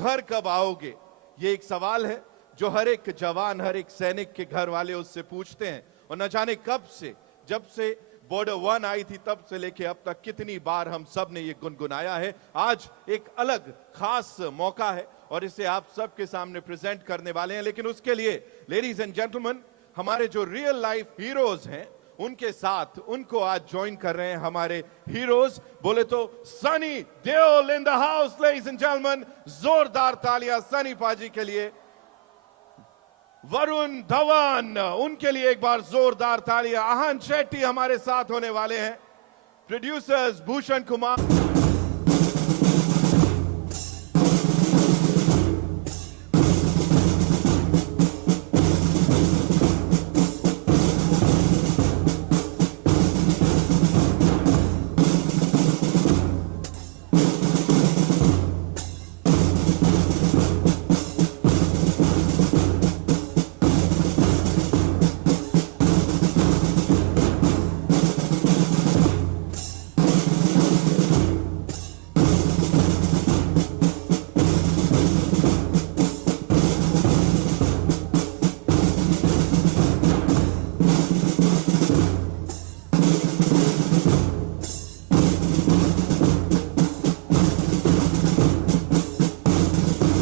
घर कब आओगे, ये एक सवाल है जो हर एक जवान, हर एक सैनिक के घर वाले उससे पूछते हैं। और न जाने कब से, जब से बॉर्डर 1 आई थी तब से लेके अब तक कितनी बार हम सब ने ये गुनगुनाया है। आज एक अलग खास मौका है और इसे आप सबके सामने प्रेजेंट करने वाले हैं। लेकिन उसके लिए लेडीज एंड जेंटलमैन, हमारे जो रियल लाइफ हीरोज हैं उनके साथ उनको आज ज्वाइन कर रहे हैं हमारे हीरोज। बोले तो Sunny Deol in the house, ladies and gentleman, जोरदार तालियां सनी पाजी के लिए। वरुण धवन, उनके लिए एक बार जोरदार तालियां। आहान शेट्टी हमारे साथ होने वाले हैं। Producers Bhushan Kumar,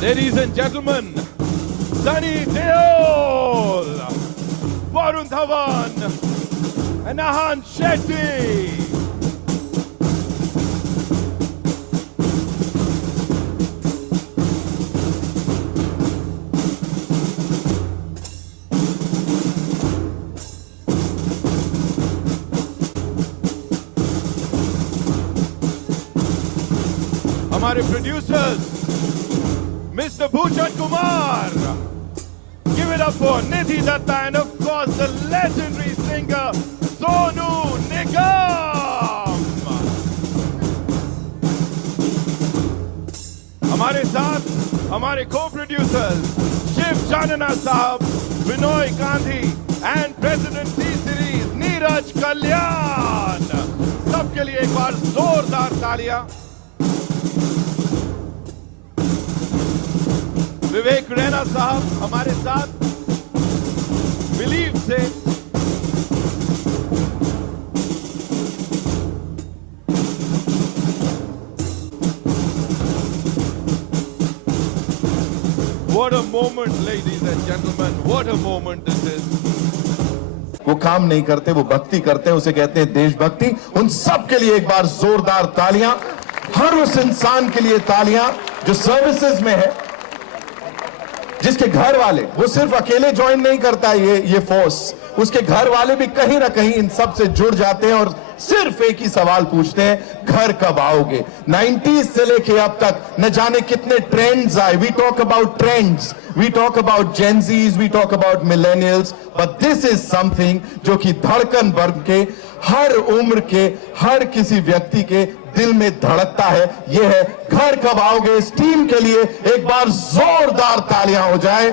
ladies and gentlemen, Sunny Deol, Varun Dhawan, and Ahan Shetty. हमारे producers Mr. Bhushan Kumar. Give it up for Nidhi Datta and of course the legendary singer Sonu Nigam. हमारे साथ हमारे co-producers Shiv Janana Sahab, Binoy Gandhi and President T-Series Neeraj Kalyan. सबके लिए एक बार जोरदार तालियां। विवेक रैना साहब हमारे साथ बिलीव से। What a moment, ladies and gentlemen, what a moment this is. वो काम नहीं करते, वो भक्ति करते हैं, उसे कहते हैं देशभक्ति। उन सब के लिए एक बार जोरदार तालियां। हर उस इंसान के लिए तालियां जो सर्विसेज में है, जिसके घर वाले, वो सिर्फ अकेले ज्वाइन नहीं करता है ये फोर्स, उसके घर वाले भी कहीं ना कहीं इन सब से जुड़ जाते हैं और सिर्फ एक ही सवाल पूछते हैं, घर कब आओगे। 90s से लेके अब तक न जाने कितने ट्रेंड्स आए। We talk about trends, we talk about gen Zs, we talk about millennials, but this is something जो कि धड़कन वर्ग के, हर उम्र के, हर किसी व्यक्ति के दिल में धड़कता है। यह है घर कब आओगे। इस टीम के लिए एक बार जोरदार तालियां हो जाए।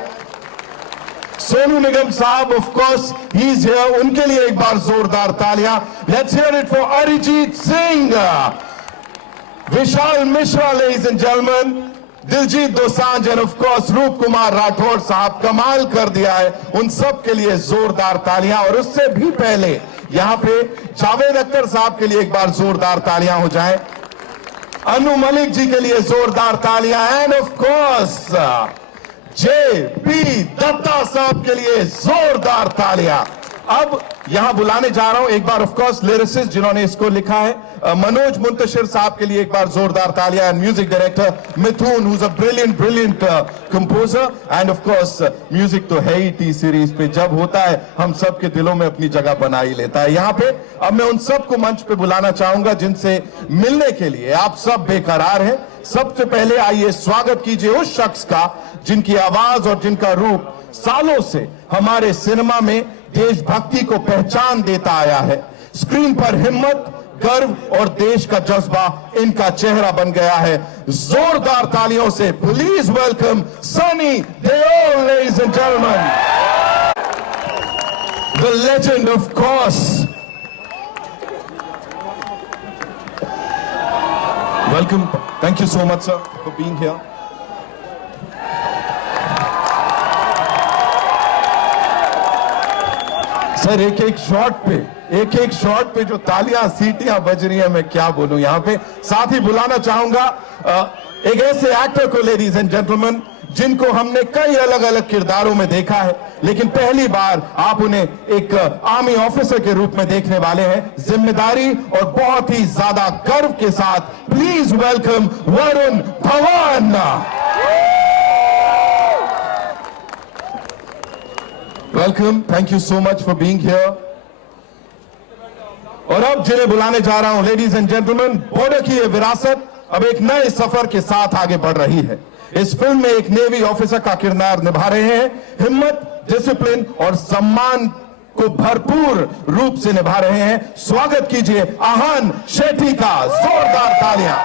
सोनू निगम साहब, of course he is here, उनके लिए एक बार जोरदार तालियां। Let's hear it for Arijit Singh, Vishal Mishra, ladies and gentleman, Diljit Dosanjh and of course रूप कुमार राठौर साहब, कमाल कर दिया है। उन सब के लिए जोरदार तालियां। और उससे भी पहले यहां पे जावेद अख्तर साहब के लिए एक बार जोरदार तालियां हो जाए। अनु मलिक जी के लिए जोरदार तालियां। And of course JP Datta साहब के लिए जोरदार तालियां। अब यहां बुलाने जा रहा हूं एक बार ऑफ कोर्स लिरिसिस्ट जिन्होंने इसको लिखा है, मनोज मुंतशिर साहब के लिए एक बार जोरदार तालियां। And music director Mithun, who is a brilliant composer. And of course music तो है ही टी सीरीज पे, जब होता है हम सब के दिलों में अपनी जगह बना ही लेता है। यहां पे अब मैं उन सबको मंच पे बुलाना चाहूंगा जिनसे मिलने के लिए आप सब बेकरार हैं। सबसे पहले आइए स्वागत कीजिए उस शख्स का जिनकी आवाज और जिनका रूप सालों से हमारे सिनेमा में देशभक्ति को पहचान देता आया है। स्क्रीन पर हिम्मत, गर्व और देश का जज्बा इनका चेहरा बन गया है। जोरदार तालियों से please welcome Sunny Deol, ladies and gentleman, the legend of course. Welcome, thank you so much sir for being here. Sir एक एक शॉट पे जो तालियां सीटियां बज रही हैं, मैं क्या बोलूं यहां पे। साथ ही बुलाना चाहूंगा एक ऐसे एक्टर को, लेडीज एंड जेंटलमैन, जिनको हमने कई अलग अलग किरदारों में देखा है, लेकिन पहली बार आप उन्हें एक आर्मी ऑफिसर के रूप में देखने वाले हैं। जिम्मेदारी और बहुत ही ज्यादा गर्व के साथ please welcome Varun Dhawan. Welcome, thank you so much for being here. और अब जिन्हें बुलाने जा रहा हूं, लेडीज एंड जेंटलमैन, बॉर्डर की ये विरासत अब एक नए सफर के साथ आगे बढ़ रही है। इस फिल्म में एक नेवी ऑफिसर का किरदार निभा रहे हैं। हिम्मत, डिसिप्लिन और सम्मान को भरपूर रूप से निभा रहे हैं। स्वागत कीजिए आहान शेट्टी का। जोरदार तालियां।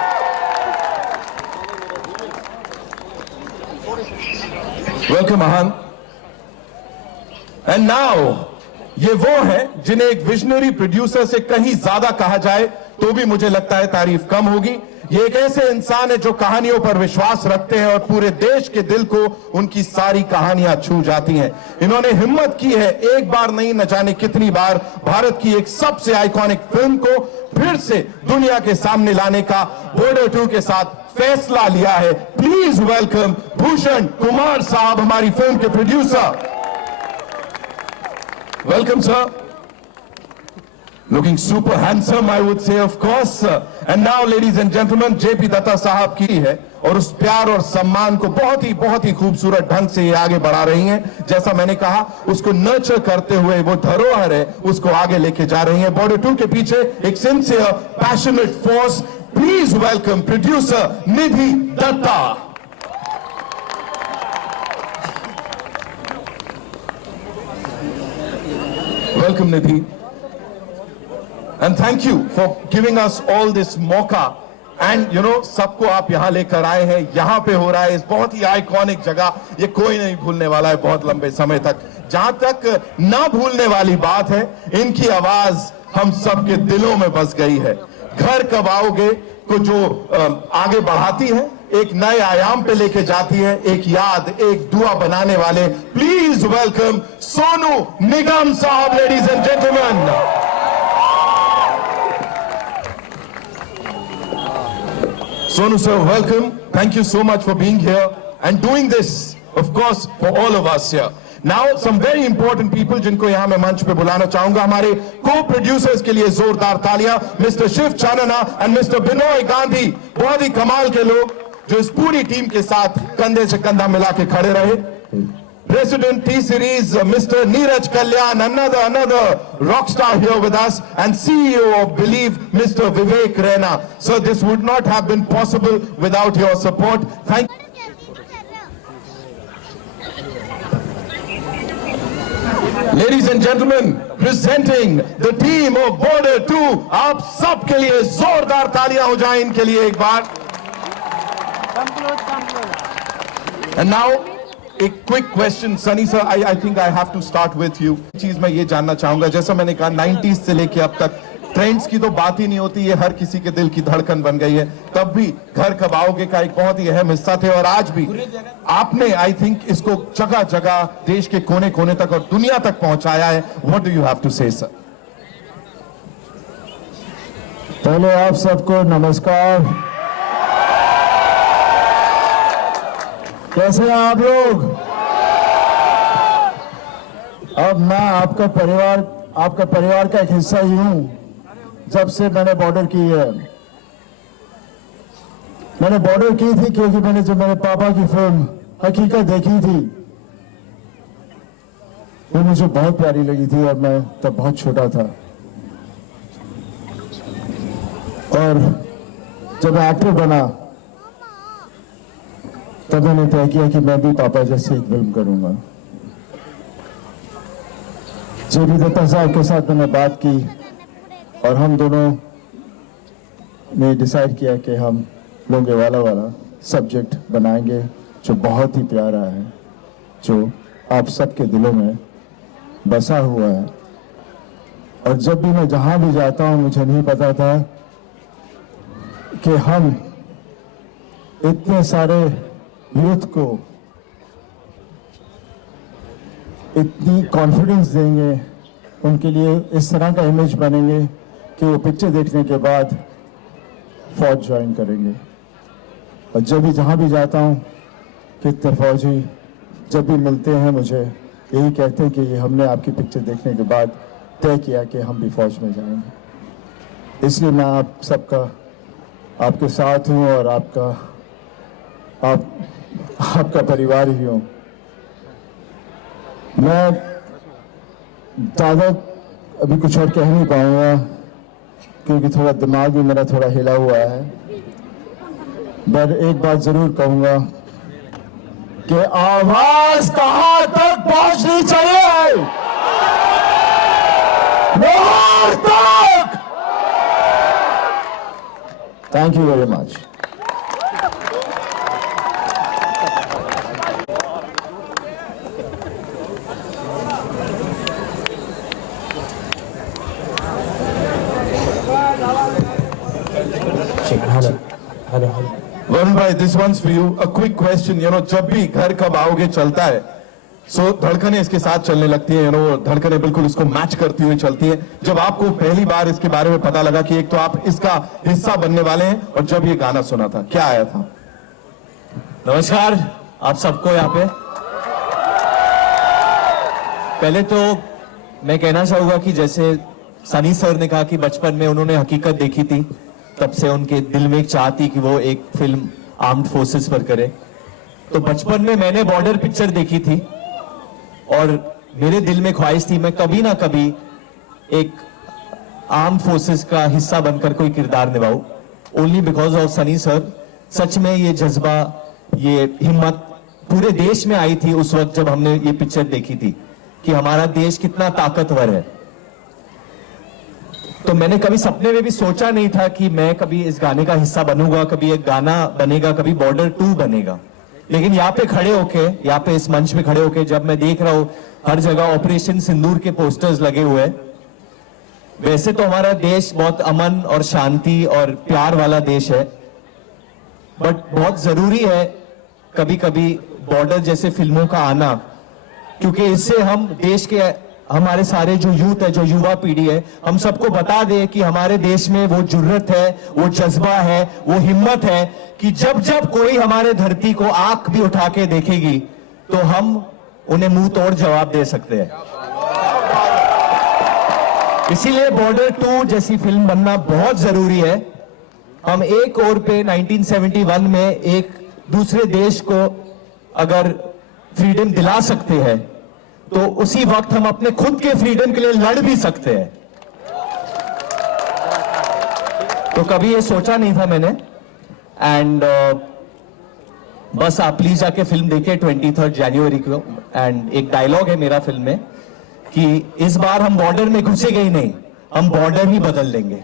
Welcome Ahaan. एंड नाउ ये वो है जिन्हें एक विजनरी प्रोड्यूसर से कहीं ज्यादा कहा जाए तो भी मुझे लगता है तारीफ कम होगी। ये एक ऐसे इंसान है जो कहानियों पर विश्वास रखते हैं और पूरे देश के दिल को उनकी सारी कहानियां छू जाती हैं। इन्होंने हिम्मत की है एक बार नहीं, न जाने कितनी बार, भारत की एक सबसे आइकॉनिक फिल्म को फिर से दुनिया के सामने लाने का बॉर्डर 2 के साथ फैसला लिया है। प्लीज वेलकम भूषण कुमार साहब, हमारी फिल्म के producer. Welcome, sir. Looking super handsome, I would say, of course. And now, ladies and gentlemen, JP Datta साहब की है और उस प्यार और सम्मान को बहुत ही खूबसूरत ढंग से ये आगे बढ़ा रही हैं। जैसा मैंने कहा, उसको नर्चर करते हुए वो धरोहर है, उसको आगे लेके जा रही हैं। बॉर्डर 2 के पीछे एक sincere, passionate force. Please welcome producer Nidhi Datta. Welcome, Nidhi. And thank you for giving us all this mauka. And you know, सबको आप यहाँ लेकर आए हैं, यहाँ पे हो रहा है इस बहुत ही आइकॉनिक जगह। ये कोई नहीं भूलने वाला है बहुत लंबे समय तक। जहां तक ना भूलने वाली बात है, इनकी आवाज हम सबके दिलों में बस गई है। घर कब आओगे को जो आगे बढ़ाती है, एक नए आयाम पे लेके जाती है, एक याद, एक दुआ बनाने वाले। प्लीज वेलकम सोनू निगम साहब, ladies and gentleman. Sonu sir, welcome. Thank you so much for being here and doing this, of course, for all of us here. Now, some very important people जिनको यहाँ मैं मंच पे बुलाना चाहूंगा, हमारे co-producers के लिए जोरदार तालियां। Mister Shiv Channa and mister Binoy Gandhi, बहुत ही कमाल के लोग जो इस पूरी टीम के साथ कंधे से कंधा मिला के खड़े रहे। President T Series, Mr. Neeraj Kalyan, another rock star here with us, and CEO of Believe, Mr. Vivek Rena. So this would not have been possible without your support. Thank you. Ladies and gentlemen, presenting the team of Border 2, आप सबके लिए जोरदार तालियां हो जाएं इनके लिए एक बार। And now, a quick question, Sunny sir, I think I have to start with you. चीज मैं ये जानना चाहूंगा, जैसा मैंने कहा 90s से लेके अब तक ट्रेंड्स की तो बात ही नहीं होती, ये हर किसी के दिल की धड़कन बन गई है। तब भी घर कब आओगे का एक बहुत ही अहम हिस्सा थे और आज भी आपने आई थिंक इसको जगह जगह देश के कोने कोने तक और दुनिया तक पहुंचाया है। What do you have to say sir? पहले आप सबको नमस्कार। कैसे हैं आप लोग? अब मैं आपका परिवार का एक हिस्सा ही हूं। जब से मैंने बॉर्डर की है, मैंने बॉर्डर की थी क्योंकि मैंने जब मेरे पापा की फिल्म हकीकत देखी थी, वो मुझे बहुत प्यारी लगी थी और मैं तब बहुत छोटा था। और जब मैं एक्टर बना तब मैंने तय किया कि मैं भी पापा जैसे एक फिल्म करूंगा। जेबी दत्ता साहब के साथ मैंने बात की और हम दोनों ने डिसाइड किया कि हम लोंगेवाला वाला सब्जेक्ट बनाएंगे जो बहुत ही प्यारा है, जो आप सबके दिलों में बसा हुआ है। और जब भी मैं जहां भी जाता हूं, मुझे नहीं पता था कि हम इतने सारे यूथ को इतनी कॉन्फिडेंस देंगे, उनके लिए इस तरह का इमेज बनेंगे कि वो पिक्चर देखने के बाद फौज ज्वाइन करेंगे। और जब भी जहां भी जाता हूं, कितने फौजी जब भी मिलते हैं मुझे यही कहते हैं कि ये हमने आपकी पिक्चर देखने के बाद तय किया कि हम भी फौज में जाएंगे। इसलिए मैं आप सबका आपके साथ हूं और आपका परिवार ही हूं। मैं ज़्यादा अभी कुछ और कह नहीं पाऊंगा क्योंकि थोड़ा दिमाग भी मेरा थोड़ा हिला हुआ है। पर एक बात जरूर कहूंगा कि आवाज कहां तक पहुंचनी चाहिए? लाहौर तक। Thank you very much. Varun भाई, this one's for you, a quick question. जब भी घर कब आओगे चलता है, सो धड़कनें इसके साथ चलने लगती है, धड़कनें बिल्कुल इसको मैच करती हुई चलती है। जब आपको पहली बार इसके बारे में पता लगा कि एक तो आप इसका हिस्सा बनने वाले हैं, और जब ये गाना सुना था, क्या आया था? नमस्कार आप सबको यहाँ पे। पहले तो मैं कहना चाहूंगा कि जैसे सनी सर ने कहा कि बचपन में उन्होंने हकीकत देखी थी, तब से उनके दिल में एक चाह थी कि वो एक फिल्म आर्म्ड फोर्सेस पर करे। तो बचपन में मैंने बॉर्डर पिक्चर देखी थी और मेरे दिल में ख्वाहिश थी मैं कभी ना कभी एक आर्म फोर्सेस का हिस्सा बनकर कोई किरदार निभाऊं। Only because of Sunny sir. सच में ये जज्बा, ये हिम्मत पूरे देश में आई थी उस वक्त जब हमने ये पिक्चर देखी थी कि हमारा देश कितना ताकतवर है। तो मैंने कभी सपने में भी सोचा नहीं था कि मैं कभी इस गाने का हिस्सा बनूंगा, कभी एक गाना बनेगा, कभी बॉर्डर 2 बनेगा। लेकिन यहाँ पे खड़े होके, यहाँ पे इस मंच पे खड़े होके जब मैं देख रहा हूं हर जगह ऑपरेशन सिंदूर के पोस्टर्स लगे हुए हैं। वैसे तो हमारा देश बहुत अमन और शांति और प्यार वाला देश है, बट बहुत जरूरी है कभी कभी बॉर्डर जैसे फिल्मों का आना, क्योंकि इससे हम देश के, हमारे सारे जो यूथ है, जो युवा पीढ़ी है, हम सबको बता दे कि हमारे देश में वो जुर्रत है, वो जज्बा है, वो हिम्मत है कि जब जब कोई हमारे धरती को आंख भी उठा के देखेगी तो हम उन्हें मुंह तोड़ जवाब दे सकते हैं। इसीलिए बॉर्डर 2 जैसी फिल्म बनना बहुत जरूरी है। हम एक ओर पे 1971 में एक दूसरे देश को अगर फ्रीडम दिला सकते हैं तो उसी वक्त हम अपने खुद के फ्रीडम के लिए लड़ भी सकते हैं। तो कभी ये सोचा नहीं था मैंने। एंड बस आप प्लीज जाके फिल्म देखिए 23 जनवरी को। एंड एक डायलॉग है मेरा फिल्म में कि इस बार हम बॉर्डर में घुसेंगे ही नहीं, हम बॉर्डर ही बदल देंगे।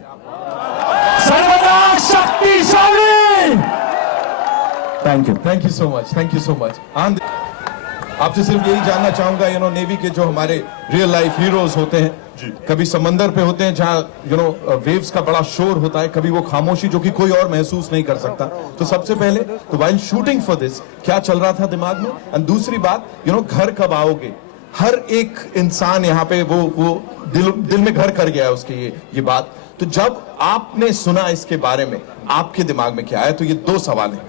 सर्वदा शक्तिशाली। Thank you so much, thank you so much. आपसे सिर्फ यही जानना चाहूंगा, नेवी के जो हमारे रियल लाइफ हीरोज होते हैं, कभी समंदर पे होते हैं जहां वेव्स का बड़ा शोर होता है, कभी वो खामोशी जो कि कोई और महसूस नहीं कर सकता। तो सबसे पहले तो वाइल शूटिंग फॉर दिस क्या चल रहा था दिमाग में? एंड दूसरी बात, घर कब आओगे, हर एक इंसान यहाँ पे वो दिल में घर कर गया है उसकी ये बात। तो जब आपने सुना इसके बारे में, आपके दिमाग में क्या आया? तो ये 2 सवाल हैं।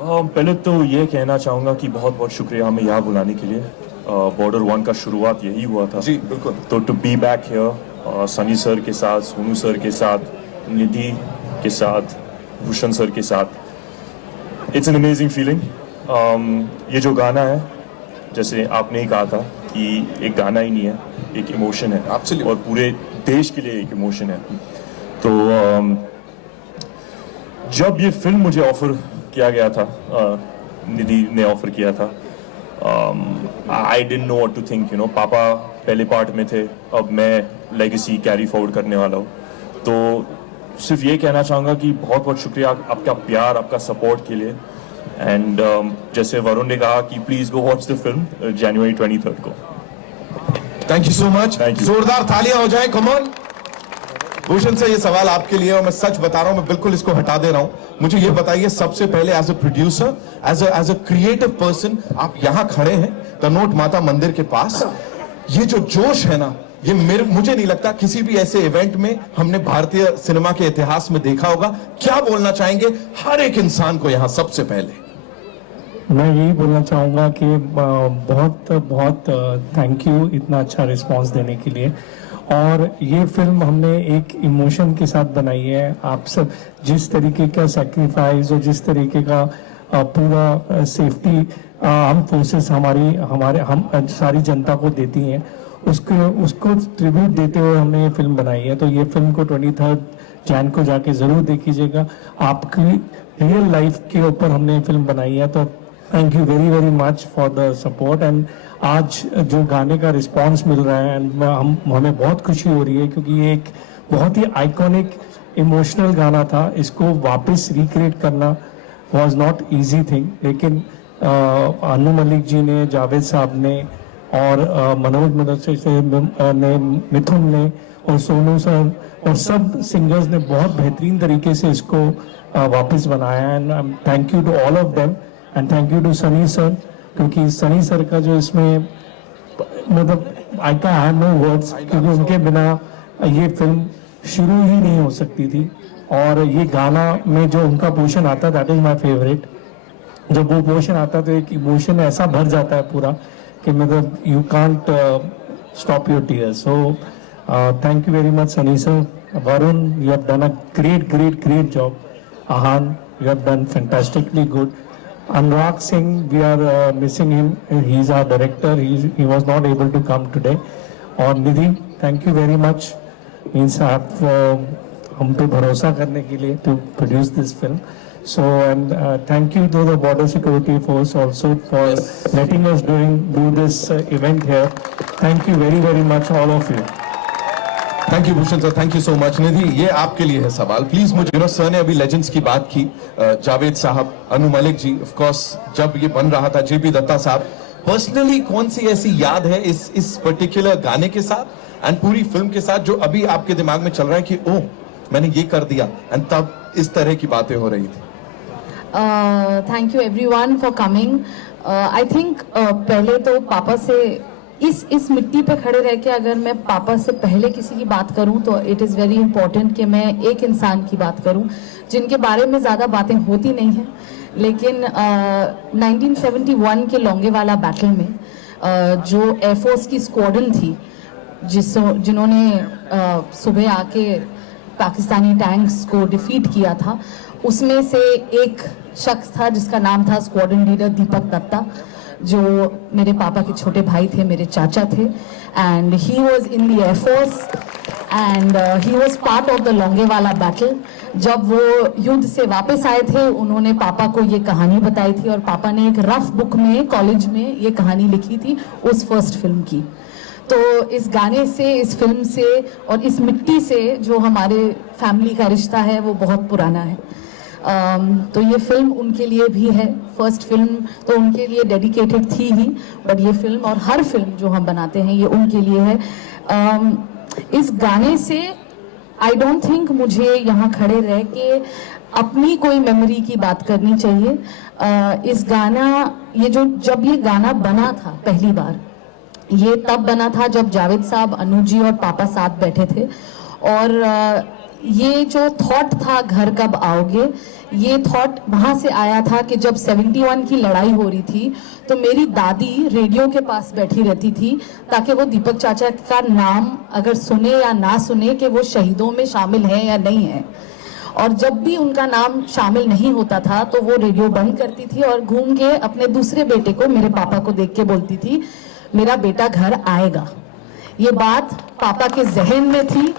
पहले तो ये कहना चाहूँगा कि बहुत बहुत शुक्रिया हमें यहाँ बुलाने के लिए। बॉर्डर 1 का शुरुआत यही हुआ था। जी बिल्कुल। तो to be back here Sunny sir के साथ, सोनू सर के साथ, निधि के साथ, भूषण सर के साथ, इट्स एन अमेजिंग फीलिंग। ये जो गाना है, जैसे आपने ही कहा था कि एक गाना ही नहीं है, एक इमोशन है। Absolutely. और पूरे देश के लिए एक इमोशन है। तो जब ये फिल्म मुझे ऑफर किया गया था, निधि ने ऑफर किया था, I didn't know what to think, you know. पापा पहले पार्ट में थे, अब मैं लेगेसी कैरी फॉरवर्ड करने वाला हूँ। तो सिर्फ ये कहना चाहूँगा कि बहुत बहुत शुक्रिया आपका प्यार, आपका सपोर्ट के लिए। एंड जैसे वरुण ने कहा कि please go watch the film जनवरी 23 को। Thank you so much. Thank you. जोरदार तालियां हो जाए, कम ऑन। भूषण से ये सवाल आपके लिए, और मैं सच बता रहा हूं, मैं बिल्कुल इसको हटा दे रहा हूं। मुझे ये बताइए सबसे पहले, as a producer, as a creative person, आप यहां खड़े हैं तनोट माता मंदिर के पास, ये जो जोश है ना, ये मुझे नहीं लगता किसी भी ऐसे इवेंट में हमने भारतीय सिनेमा के इतिहास में देखा होगा। क्या बोलना चाहेंगे हर एक इंसान को यहां सबसे पहले? मैं यही बोलना चाहूँगा कि बहुत बहुत थैंक यू इतना अच्छा रिस्पांस देने के लिए। और ये फिल्म हमने एक इमोशन के साथ बनाई है। आप सब जिस तरीके का सेक्रीफाइस और जिस तरीके का पूरा सेफ्टी हम फोर्सेस हम सारी जनता को देती हैं, उसको ट्रिब्यूट देते हुए हमने ये फिल्म बनाई है। तो ये फिल्म को 23 जैन को जाके जरूर देखिएगा। आपकी रियल लाइफ के ऊपर हमने ये फिल्म बनाई है। तो thank you very very much for the support. And आज जो गाने का रिस्पांस मिल रहा है, एंड हमें बहुत खुशी हो रही है, क्योंकि ये एक बहुत ही आइकॉनिक इमोशनल गाना था। इसको वापस रिक्रिएट करना वाज नॉट इजी थिंग, लेकिन अनु मलिक जी ने, जावेद साहब ने, और मनोज मदरसे ने, मिथुन ने, और सोनू सर, और सब सिंगर्स ने बहुत बेहतरीन तरीके से इसको वापस बनाया। And thank you to all of them, and thank you to Sunny sir, क्योंकि सनी सर का जो इसमें, मतलब I can have no words, क्योंकि उनके बिना ये फिल्म शुरू ही नहीं हो सकती थी। और ये गाना में जो उनका पोर्शन आता, दैट इज माय फेवरेट। जब वो पोर्शन आता तो एक इमोशन ऐसा भर जाता है पूरा कि मतलब you can't stop your tears. So thank you very much Sunny sir. Varun, you have done a great job. Aahan, you have done fantastically good. Anurag Singh, we are missing him. He is our director. He was not able to come today. और निधि, thank you very much. Means आप हम पे भरोसा करने के लिए to produce this film. So and thank you to the Border Security Force also for letting us do this event here. Thank you very very much all of you. Thank you Bhushan sir, thank you so much. Nidhi, ये आपके लिए है सवाल, please. मुझे sir ने अभी legends की बात की, जावेद साहब, अनु मलिक जी, ऑफ कोर्स जब ये बन रहा था, जेपी दत्ता साहब, पर्सनली कौन सी ऐसी याद है इस पर्टिकुलर गाने के साथ एंड पूरी फिल्म के साथ जो अभी आपके दिमाग में चल रहा है कि ओह मैंने ये कर दिया, एंड तब इस तरह की बातें हो रही थी? Thank you everyone for coming. I think पहले तो पापा से इस मिट्टी पे खड़े रह के अगर मैं पापा से पहले किसी की बात करूं तो इट इज़ वेरी इंपॉर्टेंट कि मैं एक इंसान की बात करूं जिनके बारे में ज़्यादा बातें होती नहीं हैं, लेकिन 1971 के लोंगेवाला बैटल में जो एयरफोर्स की स्क्वाड्रन थी जिन्होंने सुबह आके पाकिस्तानी टैंक्स को डिफीट किया था, उसमें से एक शख्स था जिसका नाम था स्क्वाड्रन लीडर दीपक दत्ता, जो मेरे पापा के छोटे भाई थे, मेरे चाचा थे। And he was in the air force and he was part of the Longewala battle. जब वो युद्ध से वापस आए थे, उन्होंने पापा को ये कहानी बताई थी, और पापा ने एक रफ बुक में कॉलेज में ये कहानी लिखी थी उस फर्स्ट फिल्म की। तो इस गाने से, इस फिल्म से और इस मिट्टी से जो हमारे फैमिली का रिश्ता है वो बहुत पुराना है। तो ये फिल्म उनके लिए भी है। फर्स्ट फिल्म तो उनके लिए डेडिकेटेड थी ही, बट ये फिल्म और हर फिल्म जो हम बनाते हैं ये उनके लिए है। इस गाने से आई डोंट थिंक मुझे यहाँ खड़े रह के अपनी कोई मेमोरी की बात करनी चाहिए। इस गाना जब ये गाना बना था पहली बार, ये तब बना था जब जावेद साहब, अनु जी और पापा साथ बैठे थे, और ये जो थॉट था घर कब आओगे, ये थॉट वहां से आया था कि जब 71 की लड़ाई हो रही थी तो मेरी दादी रेडियो के पास बैठी रहती थी ताकि वो दीपक चाचा का नाम अगर सुने या ना सुने कि वो शहीदों में शामिल है या नहीं है। और जब भी उनका नाम शामिल नहीं होता था तो वो रेडियो बंद करती थी और घूम के अपने दूसरे बेटे को, मेरे पापा को देख के बोलती थी, मेरा बेटा घर आएगा। ये बात पापा के जहन में थी।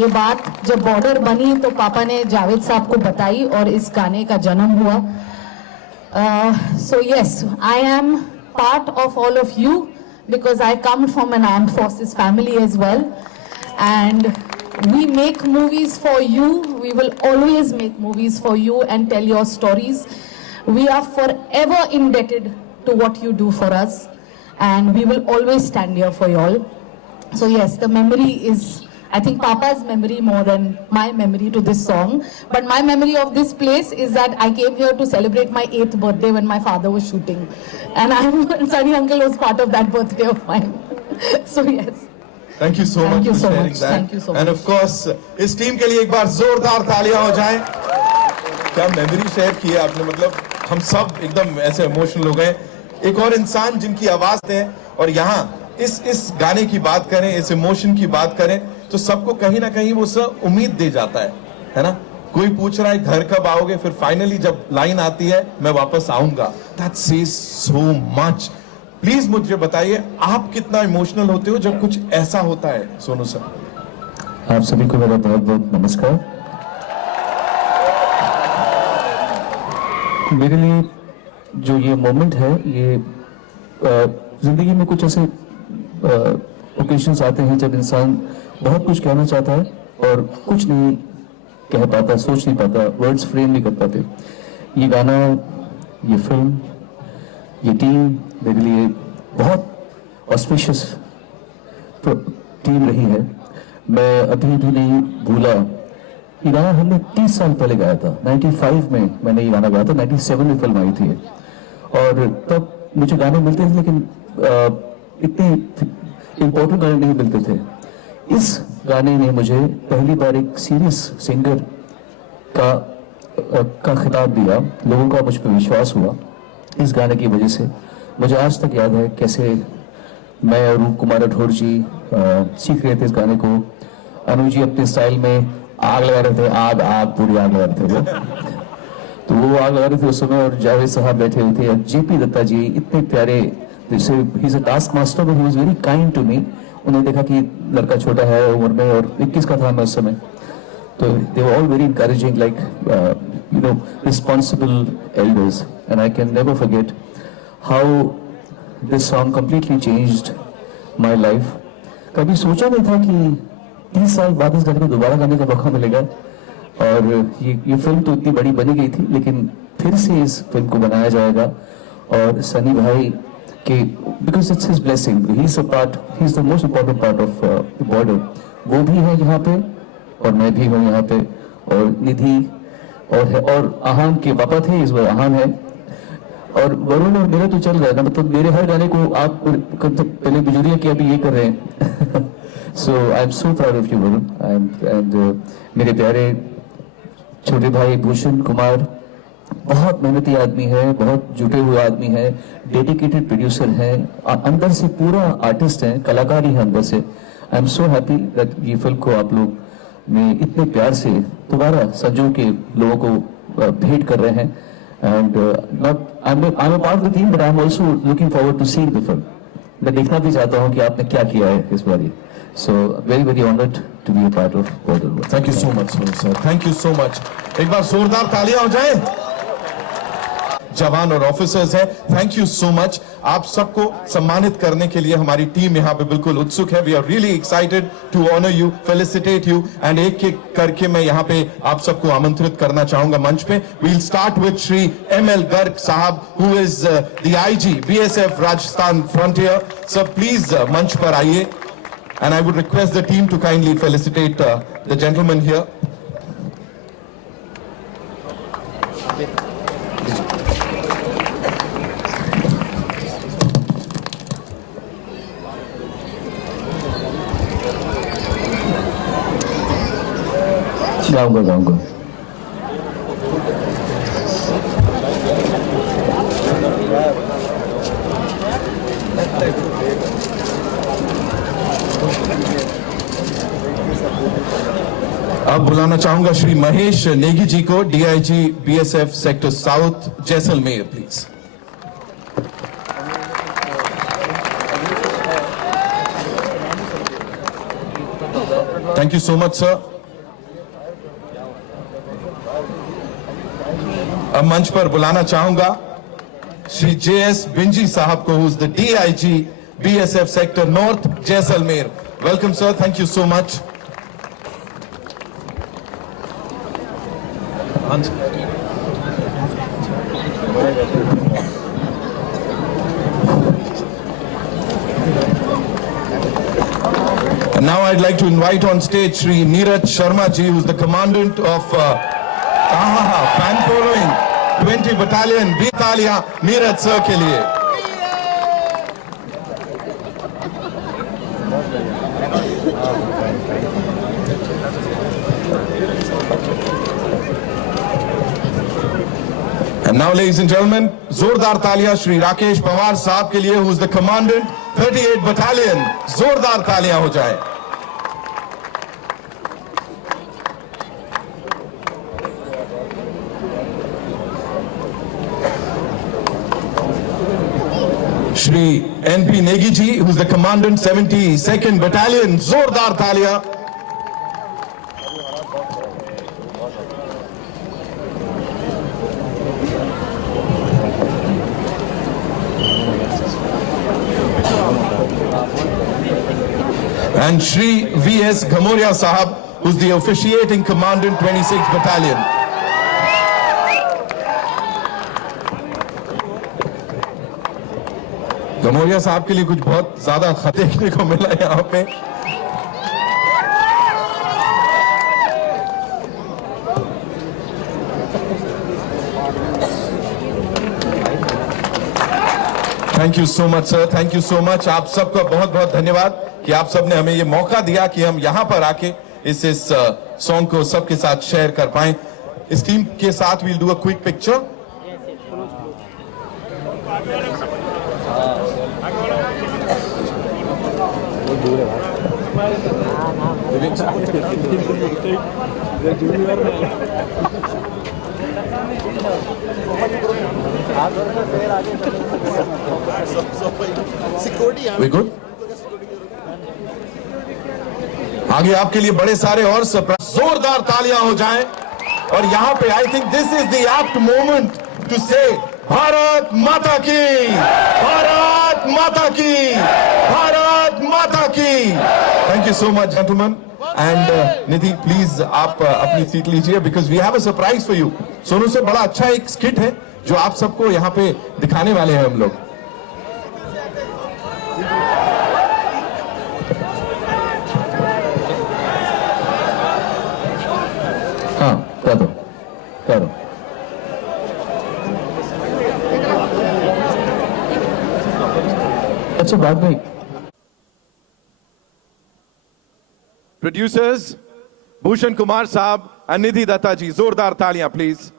ये बात जब बॉर्डर बनी तो पापा ने जावेद साहब को बताई और इस गाने का जन्म हुआ। So yes, I am part of all of you because I come from an armed forces family as well, and we make movies for you. We will always make movies for you and tell your stories. We are forever indebted to what you do for us, and we will always stand here for you all. So yes, the memory is, I think, Papa's memory more than my memory to this song. But my memory of this place is that I came here to celebrate my 8th birthday when my father was shooting, and Sunny uncle was part of that birthday of mine. So yes. Thank you so much Thank you for so sharing much. Thank you so that and of course इस team के लिए एक बार जोरदार तालियां हो जाएं। क्या मेमोरी शेयर की है आपने, मतलब हम सब एकदम ऐसे इमोशनल हो गए। एक और इंसान जिनकी आवाज है और यहाँ इस गाने की बात करें, इस इमोशन की बात करें तो सबको कहीं ना कहीं वो सब उम्मीद दे जाता है ना। कोई पूछ रहा है घर कब आओगे, फिर फाइनली जब लाइन आती है मैं वापस आऊंगा, that says so much. Please मुझे बताइए आप कितना इमोशनल होते हो जब कुछ ऐसा होता है। सोनू सर, आप सभी को मेरा बहुत बहुत नमस्कार। मेरे लिए जो ये मोमेंट है, ये जिंदगी में कुछ ऐसे ओकेशंस आते हैं जब इंसान बहुत कुछ कहना चाहता है और कुछ नहीं कह पाता, सोच नहीं पाता, वर्ड्स फ्रेम नहीं कर पाते। ये गाना, ये फिल्म, ये टीम मेरे लिए बहुत ऑस्पिशियस टीम रही है। मैं अभी भी नहीं भूला, ये गाना हमने 30 साल पहले गाया था। 95 में मैंने ये गाना गाया था, 97 में फिल्म आई थी और तब मुझे गाने मिलते थे लेकिन इतने इम्पोर्टेंट गाने नहीं मिलते थे। इस गाने ने मुझे पहली बार एक सीरियस सिंगर का खिताब दिया, लोगों का मुझ पर विश्वास हुआ इस गाने की वजह से। मुझे आज तक याद है कैसे मैं और रूप कुमार राठौर जी सीख रहे थे इस गाने को। अनु जी अपने स्टाइल में आग लगा रहे थे, आग पूरी आग लगा रहे थे वो तो वो आग लगा रहे थे उस समय, और जावेद साहब बैठे हुए थे, जेपी दत्ता जी इतने प्यारे, जैसे ही is a task master but he was very kind to me. उन्होंने देखा कि लड़का छोटा है उम्र में और 21 का था मैं उस समय, तो they were all very encouraging, like you know responsible elders, and I can never forget how this song completely changed my life. कभी सोचा नहीं था कि 30 साल बाद इस गाने को दोबारा गाने का मौका मिलेगा, और ये फिल्म तो इतनी बड़ी बनी गई थी लेकिन फिर से इस फिल्म को बनाया जाएगा। और सनी भाई के, because it's his blessing, he is a part, he is the most important part of the border. वो भी है यहाँ पे और मैं भी हूँ यहाँ पे, और निधि और आहान के पापा थे, इस बार आहान है, और वरुण और मेरा तो चल रहा है ना, मतलब मेरे हर गाने को आप पहले बिजुरिया की अभी ये कर रहे हैं so I am so proud of you Varun. And मेरे प्यारे छोटे भाई भूषण कुमार बहुत मेहनती आदमी है, बहुत जुटे हुए आदमी है, डेडिकेटेड प्रोड्यूसर है, अंदर से पूरा आर्टिस्ट है, कलाकार ही है अंदर से। आई एम सो हैप्पी दैट ये फिल्म को आप लोग ने इतने प्यार से दोबारा संजो के लोगों को भेंट कर रहे हैं। And not I am a part of the team but I am also looking forward to see the film. मैं देखना भी चाहता हूँ कि आपने क्या किया है इस बार। So very very honoured to be a part of Border. Thank you so much sir, thank you so much. एक बार जोरदार तालियां हो जाए। जवान और ऑफिसर्स हैं, थैंक यू सो मच। आप सबको सम्मानित करने के लिए हमारी टीम यहाँ पे बिल्कुल उत्सुक है। We are really excited to honour you, felicitate you, and एक एक करके मैं यहाँ पे आप सबको आमंत्रित करना चाहूंगा मंच पे। We'll start with Shri ML Garg sahab, who is the IG BSF Rajasthan frontier. Sir please मंच पर आइए, and I would request the team to kindly felicitate the gentleman here. गाऊंगा गाऊंगा। अब बुलाना चाहूंगा श्री महेश नेगी जी को, DIG BSF sector south Jaisalmer, please. Thank you so much sir. अब मंच पर बुलाना चाहूंगा श्री जेएस बिंजी साहब को, who is the DIG BSF sector north Jaisalmer. Welcome sir, thank you so much. And now I'd like to invite on stage Shri Neeraj Sharma ji, who's the commandant of fan following 20 Battalion. Talia Neeraj sir ke liye. And now, ladies and gentlemen, जोरदार तालियां श्री राकेश पवार साहब के लिए, who is the commandant 38 Battalion. जोरदार तालियां हो जाए। Shri NP Negi ji, who is the commandant 72nd Battalion. जोरदार तालियां। And Shri V.S. Ghamoria Sahab, who's the officiating commandant 26th Battalion. गमोरिया साहब के लिए कुछ बहुत ज्यादा खत देखने को मिला यहाँ पे। Thank you so much sir, thank you so much. आप सबका बहुत बहुत धन्यवाद कि आप सबने हमें ये मौका दिया कि हम यहाँ पर आके इस सॉन्ग को सबके साथ शेयर कर पाए। इस टीम के साथ we'll do a quick picture. We good? आगे आपके लिए बड़े सारे और सरप्राइज। जोरदार तालियां हो जाएं। और यहां पे I think this is the apt moment to say Bharat Mata की, भारत माता की, भारत माता की। Thank you so much gentleman. And Nidhi please आप अपनी सीट लीजिए, because we have a surprise for you. Sonu से बड़ा अच्छा एक स्किट है जो आप सबको यहाँ पे दिखाने वाले हैं हम लोग। हाँ करो करो। अच्छा बात भाई। प्रोड्यूसर्स भूषण कुमार साहब और निधि दत्ता जी, जोरदार तालियां please.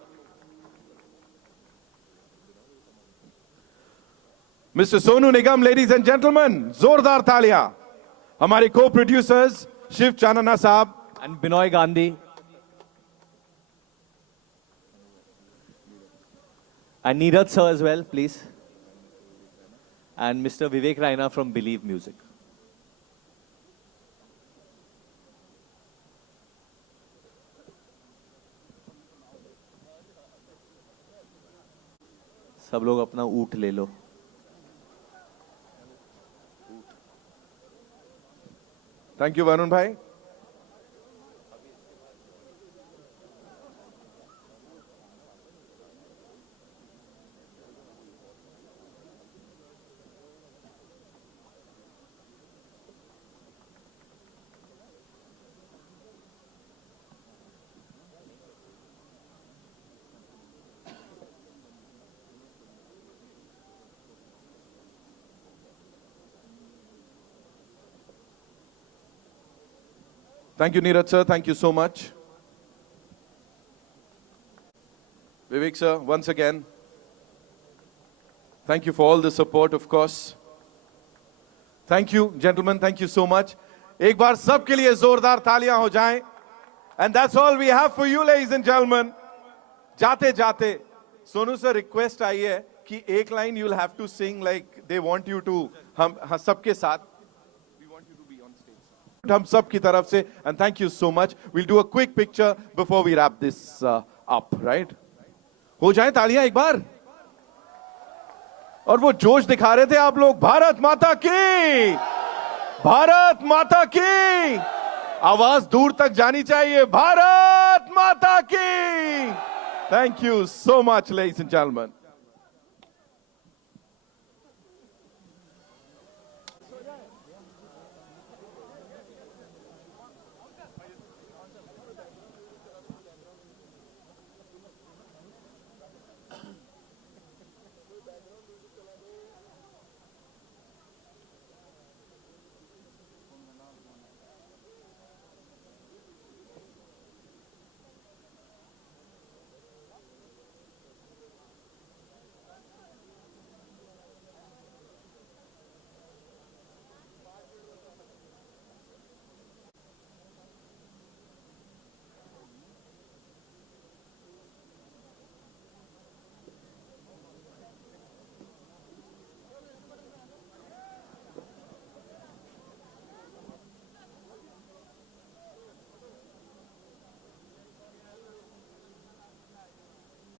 Mister Sonu Nigam, ladies and gentleman, जोरदार तालियां। हमारे को प्रोड्यूसर्स शिव चानना साहब and Binoy Gandhi and Neeraj sir as well, please, and Mr. Vivek Raina from Believe Music. सब लोग अपना ऊँट ले लो। थैंक यू वरुण भाई। Thank you, Neeraj sir. Thank you so much. Vivek sir, once again, thank you for all the support, of course. Thank you, gentlemen. Thank you so much. एक बार सबके लिए जोरदार तालियां हो जाएं. And that's all we have for you, ladies and gentlemen. जाते जाते Sonu sir request आई है कि एक line you'll have to sing like they want you to. हम सबके साथ. We want you to be on stage. हम सब की तरफ से, and thank you so much. We'll do a quick picture before we wrap this up, right? हो जाए तालियां एक बार. और वो जोश दिखा रहे थे आप लोग. भारत माता की, भारत माता की. आवाज दूर तक जानी चाहिए. भारत माता की. Thank you so much, ladies and gentlemen.